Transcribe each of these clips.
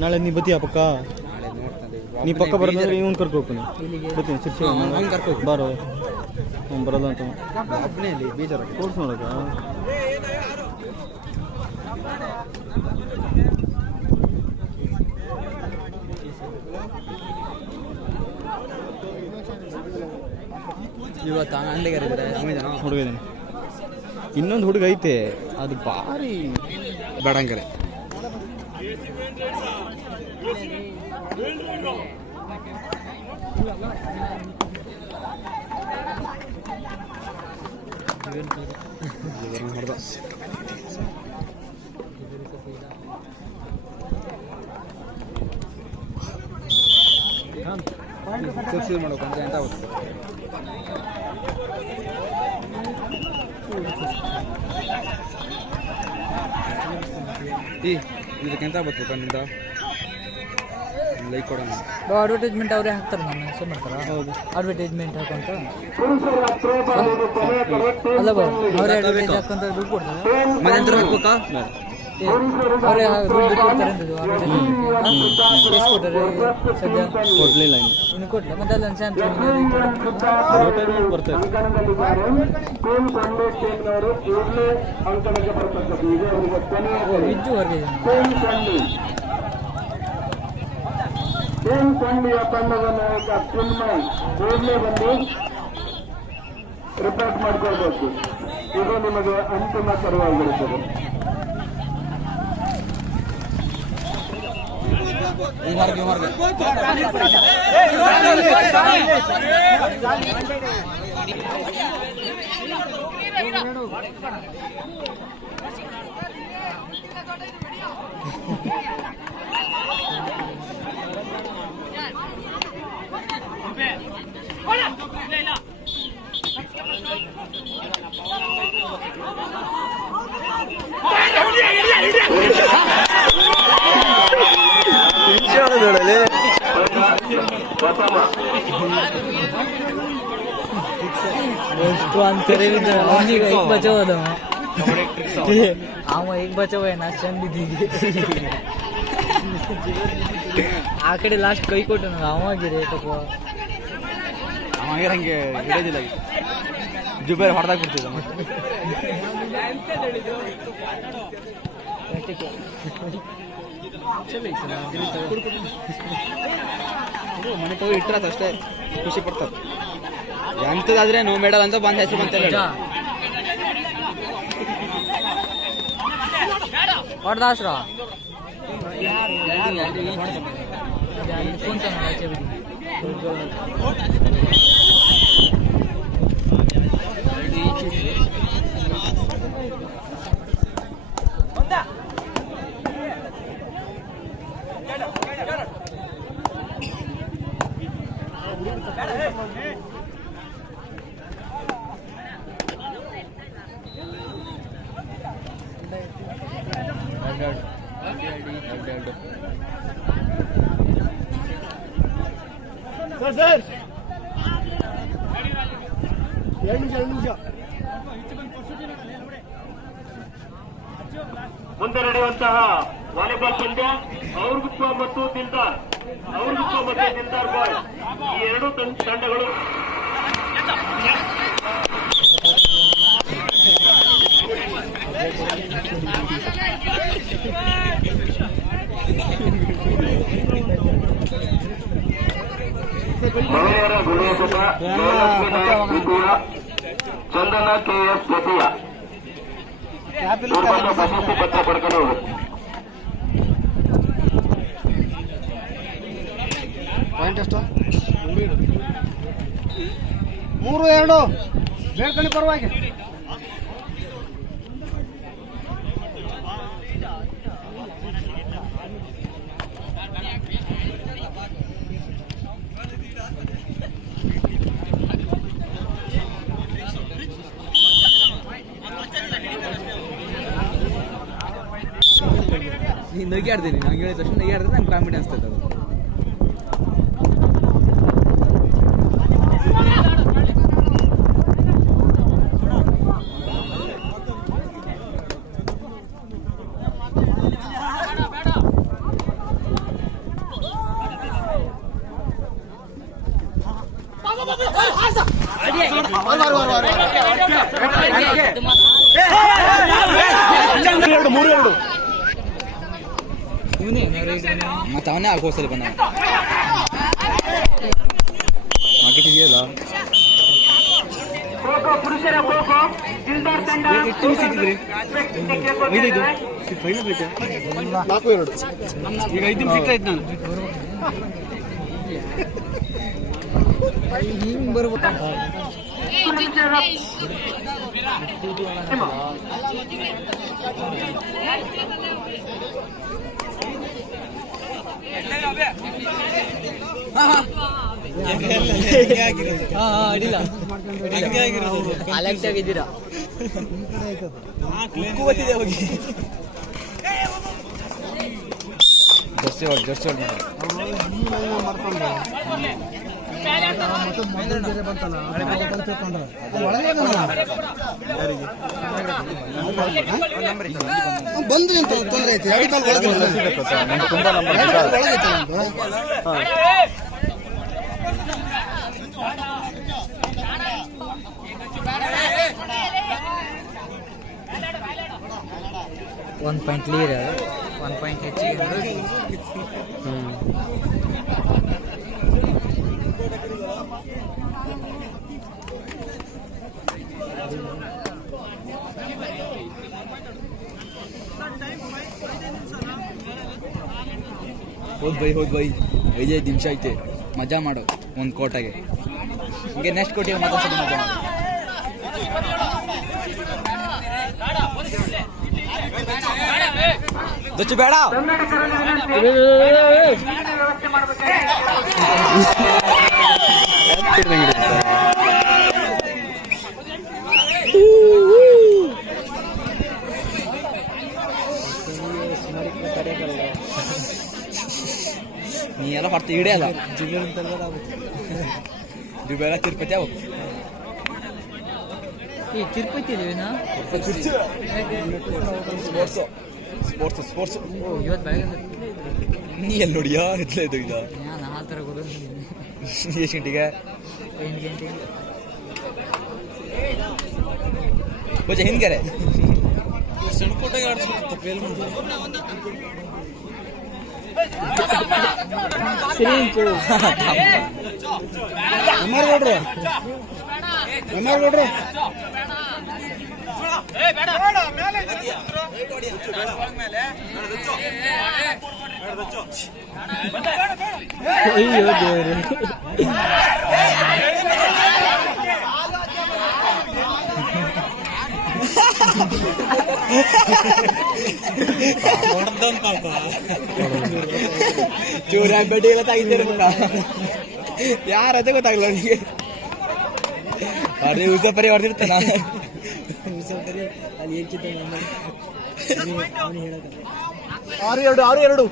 ನಾಳೆ ನೀ ಬತ್ತೀಯ ಪಕ್ಕ? ನೀ ಪಕ್ಕ ಬರೋದಂದ್ರೆ ಇವನು ಕರ್ಕೊ ಹೋಗ್ತೀನಿ. ಬರ್ತೀನಿ ಶಿರ್ಸಿ. ಬಾರೋ. ಅವ್ನು ಬರಲ್ಲ ಅಂತ. ಕೋರ್ಸ್ ನೋಡಕ ಇವತ್ತು ಅಂಗಡಿಗೆ ಇನ್ನೊಂದು ಹುಡುಗ ಐತೆ. ಅದು ಭಾರಿ. ಬೇಡ ಸಬ್ಸಿಡಿ ಮಾಡೋಕೆ ಅಂತ ಅಂತ ಹೋಗ್ತದೆ ಈ ಇದಕ್ಕೆ ಎಂತ ಬರ್ಬೇಕು ಕಣ್ಣಿಂದ Like ಕೊಡೋಣ. ಅಡ್ವರ್ಟೈಸ್ಮೆಂಟ್ ಅವರೇ ಹಾಕ್ತಾರೆ ನಮ್ಮ ಹೆಸರು ಮಾಡ್ತಾರ? ಹೌದು. ಅಡ್ವರ್ಟೈಸ್ಮೆಂಟ್ ಹಾಕಂತ ಅಲ್ಲ ಅವರೇ ಅಡ್ವರ್ಟೈಸ್ ಹಾಕಂತ ದುಡ್ಡು ಕೊಡ್ತಾರೆ. ಮನೆ ಹತ್ರ ಹಾಕ್ಬೇಕಾ? ಬೇಡ. ಏ, ಅವರೇ ದುಡ್ಡು ಕೊಡ್ತಾರೆ ಅಂದದ್ದು ಕೊಟ್ಟರೆ ಸದ್ಯ. ಕೊಡ್ಲಿಲ್ಲ ಇನ್ನು. ಕೊಟ್ಟರೆ ಮತ್ತೆ ಅಲ್ಲೊಂದು ಸ್ಯಾಮ್ಸಂಗ್ ಅಡ್ವರ್ಟೈಸ್ಮೆಂಟ್ ಬರ್ತದೆ ವಿಜ್ಜು ಹೊರಗೆ ಇದ್ದಾನೆ. ಕೊಂಡಿಯ ತಂಡದ ನಾಯಕ ಚಿನ್ಮಯ್ ಕೂಡಲೇ ಬಂದು ರಿಪೋರ್ಟ್ ಮಾಡ್ಕೊಳ್ಬೇಕು ಇದು ನಿಮಗೆ ಅಂತಿಮ ಕರೆವಾಗಿರುತ್ತದೆ એક બચાવ હતો આમાં એક બચાવ એના ચન દીધી આખડે લાસ્ટ કઈ કોટો આમાં ગીરે તો ಅವ ಹಂಗೆ ಇರೋದಿಲ್ಲ ಜುಬೇರ್ ಹೊಡೆದಾಗ ಬಿಡ್ತಿದ್ದ. ಮನೆ ತಗೋ ಇಟ್ಟಿರತ್ತ ಅಷ್ಟೇ. ಖುಷಿ ಪಡ್ತಾರೆ. ಎಂಥದ್ದಾದ್ರೆ ನೋ ಮೇಡಲ್ ಅಂತ ಬಂದ ಹೆಸರು ಬಂತ ಹೇಳಿ. ಹೊಡೆದಾಸ್ರ कोणता म्हणायचे Under, under, under, under. ಬಿಡಿ ಮುಂದೆ ನಡೆಯುವಂತಹ ವಾಲಿಬಾಲ್ ಪಂದ್ಯ ಔರ್ಗುತ್ವ ಮತ್ತು ದಿಲ್ದಾರ್. ಔರ್ಗುತ್ವ ಮತ್ತು ದಿಲ್ದಾರ್ ಬಾಯ್ ಈ ಎರಡು ತಂಡಗಳು ಮಹಿಳೆಯರ ಗುಣೇಶಕ ಜಯಲಕ್ಷ್ಮಿ ನಾಯಕ್ ದ್ವಿತೀಯ ಚಂದನ ಕೆಎಸ್ ತೃತೀಯ ಇವ್ರು ಬಂದು ಪ್ರಶಸ್ತಿ ಪತ್ರ ಪಡ್ಕೊಂಡು ಹೋಗುತ್ತೆ ಪಾಯಿಂಟ್ ಎಷ್ಟು ಮೂರು ಎರಡು ಬೇಡ್ಕೊಳ್ಳಿ ಪರವಾಗಿ ನಗ್ಯಾಡ್ತೀನಿ ನಂಗೆ ಹೇಳಿದ ತಕ್ಷಣ ನಗ್ಯಾಡಿದ್ರೆ ನಂಗೆ ಕಾಮಿಡಿ ಅನಿಸ್ತೈತೆ ಅದು ಮೂರು ಎರಡು ಮತ್ತೆ ಅವನೇ ಆಗೋಸಲಿ ಬಂದ ಇದೆಯಲ್ಲ ಪುರುಷರ ಫೈನಲ್ ಈಗ ಐದು ನಿಮಿಷ ಇತ್ತು ನಾನು ಅಡಿಲ್ಲ ಅಲೆಕ್ಟ್ ಆಗಿದ್ದೀರಾ ಜರ್ಸಿ ಹೊಡ್ ಜರ್ಸಿ ಹೊಡ್ ಬಂದ್ರಿ ಅಂತ ತೊಂದರೆ ಐತಿ ಎರಡು ಕಾಲ್ ಒಳಗೆ ತುಂಬ ನಂಬರ್ ಒಳಗೆ ಐತಿ ನಮ್ದು. ಒನ್ ಪಾಯಿಂಟ್ ಲೀರ್ ಒನ್ ಪಾಯಿಂಟ್ ಹೆಚ್ಚಿಗೆ ಹೋದ್ ಬೈ ಹೋದ್ ಬೈ ಐದೈದು ನಿಮಿಷ ಐತೆ ಮಜಾ ಮಾಡು ಒಂದು ಕೋಟಾಗೆ ಹಿಂಗೆ ನೆಕ್ಸ್ಟ್ ಕೋಟಿಗೆ ಮತ್ತೊಂದ್ಸತಿ ಮಜಾ ಮಾಡು ದೊಚ್ಚು ಬೇಡ ಕನ್ನಡಿಗರಲ್ಲಿ ವಿನಂತಿ ನೀರಿನ ವ್ಯವಸ್ಥೆ ಮಾಡಬೇಕಾಗಿ ನೀ ಎಲ್ಲ ಹೊರ್ತು ಇಡೇ ಅಲ್ಲ ದುಬೇರ ತಿರುಪತಿ ಅವು ಈ ತಿರುಪತಿ ಇದೇನಾ ಸ್ಪೋರ್ಟ್ಸ್ ಸ್ಪೋರ್ಟ್ಸ್ ಸ್ಪೋರ್ಟ್ಸ್ ಓ ಇವತ್ತು ಬೆಳಗ್ಗೆ ನೀ ಎಲ್ಲಿ ನೋಡಿಯಾ ಎತ್ತಲೇ ಇದು ಇದು ನಾನು ಆ ಥರ ಗೊತ್ತು ಎಷ್ಟು ಗಂಟೆಗೆ ಎಂಟು ಗಂಟೆಗೆ ಕೊಂಚ ಹಿಂದ್ಗರೆ ಎಮ್ಮಾರ್ ಗೌಡ್ರು ಎಮ್ಮಾರ್ ಗೌಡ್ರು ಅಯ್ಯೋ ದೇವ್ರೆ ಚೂರ ಬಡ್ಡಿ ಎಲ್ಲ ತೆಗಿತಿರ್ಬೇಕ ಯಾರ ಅದೇ ಗೊತ್ತಾಗಲ್ಲ ಅವನಿಗೆ ಅದೇ ಉಸ ಅವನು ಹೇಳಕ್ಕೆ ಆರು ಎರಡು ಆರು ಎರಡು.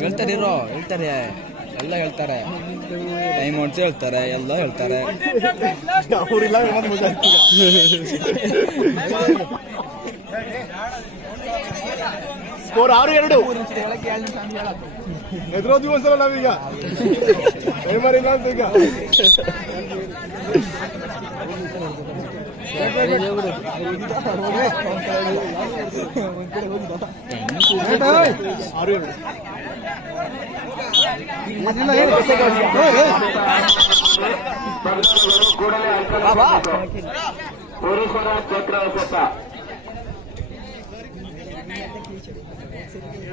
ಹೇಳ್ತಾರೆ ಇರೋ ಹೇಳ್ತಾರೆ. ಎಲ್ಲ ಹೇಳ್ತಾರೆ. ಟೈಮ್ ಹೊಡ್ಸಿ ಹೇಳ್ತಾರೆ ಎಲ್ಲ ಹೇಳ್ತಾರೆ. ಅವರಿಲ್ಲ ಸ್ಕೋರ್ ಆರು ಎರಡು ಎದುರೋ ಒಂದ್ಸಲ ನಾವೀಗ ಟೈಮರ್ ಇಲ್ಲ ಅಂತ ಈಗ ಆರು ಎರಡು ಕೂಡಲೇ ಪುರುಷರ ಚಕ್ರ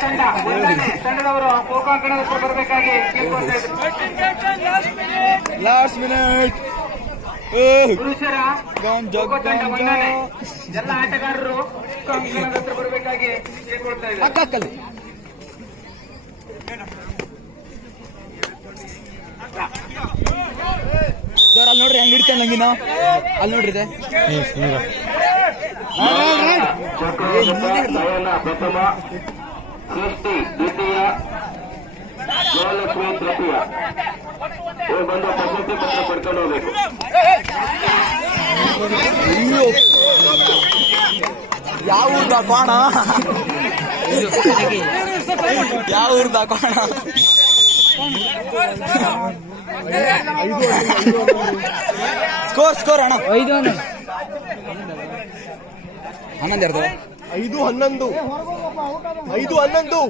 ತಂಡ ತಂಡದವರು ಖೋಖೋ ಅಂಕಣದ ಹತ್ರ ಬರಬೇಕಾಗಿ ಲಾಸ್ಟ್ ಮಿನಿಟ್ ಪುರುಷರ ಖೋಖೋ ತಂಡ ಬಂದಾನೆ ಎಲ್ಲ ಆಟಗಾರರು ಹತ್ರ ಬರಬೇಕಾಗಿ ಕೇಳ್ಕೊಳ್ತಾ ಇದ್ದಾರೆ. ಅಲ್ಲಿ ನೋಡ್ರಿ ಹೆಂಗ್ ಇಡ್ತೇನೆ ನಂಗಿನ ಅಲ್ಲಿ ನೋಡ್ರಿ ಇದೆ. ಪ್ರಥಮ ಸೃಷ್ಟಿ ದ್ವಿತೀಯ ಜಯಲಕ್ಷ್ಮಿ ತೃತೀಯ ಇವ್ರು ಬಂದು ಪ್ರಶಸ್ತಿ ಪತ್ರ ಪಡ್ಕೊಂಡು ಹೋಗ್ಬೇಕು ಯಾವ ಊರ್ದ ಕೋಣ? ಯಾವ ಊರ್ ಕೋಣ? ಸ್ಕೋರ್ ಸ್ಕೋರ್ ಅಣ್ಣ. ಐದು ಹನ್ನೊಂದು. ಎರಡು ಐದು ಹನ್ನೊಂದು. ಐದು ಹನ್ನೊಂದು.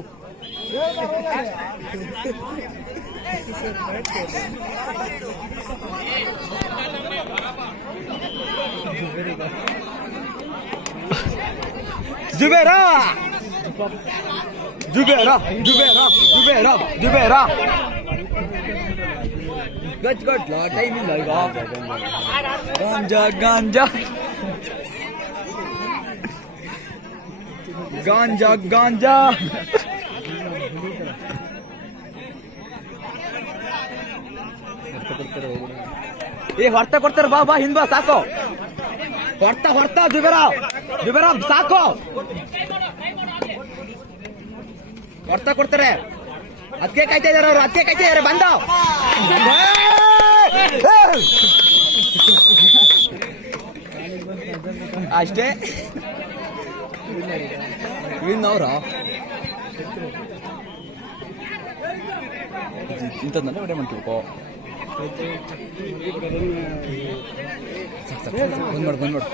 ಜುಬೇರಾ. ಜುಬೇರಾ ಜುಬೇರಾ ಜುಬೇರಾ ಜುಬೇರಾ ಗಚ್ ಗಟ್ ಲಾ ಟೈಮ್ ಇಲ್ಲ ಈಗ ಗಾಂಜಾ ಗಾಂಜಾ ಗಾಂಜಾ ಗಾಂಜಾ ಏ ಹೊರ್ತ ಕೊಡ್ತಾರೆ ಬಾ ಬಾ ಹಿಂದ್ ಬಾ ಸಾಕು ಹೊರ್ತ ಹೊರ್ತ ಜುಬೇರಾ ಜುಬೇರಾ ಸಾಕು ಹೊರ್ತ ಕೊಡ್ತಾರೆ. ಅದಕ್ಕೆ ಕಾಯ್ತಾ ಇದಾರೆ ಅವ್ರು ಅದಕ್ಕೆ ಕಾಯ್ತಾ ಇದಾರೆ ಬಂದ. ಅಷ್ಟೇ. ವಿನ್ ಅವ್ರ? ಇಂಥದ್ನೆಲ್ಲ ವಿಡಿಯೋ ಮಾಡ್ತೀವೋ ಸಾಕು ಸಾಕು ಬಂದ್ ಮಾಡು ಬಂದ್ ಮಾಡು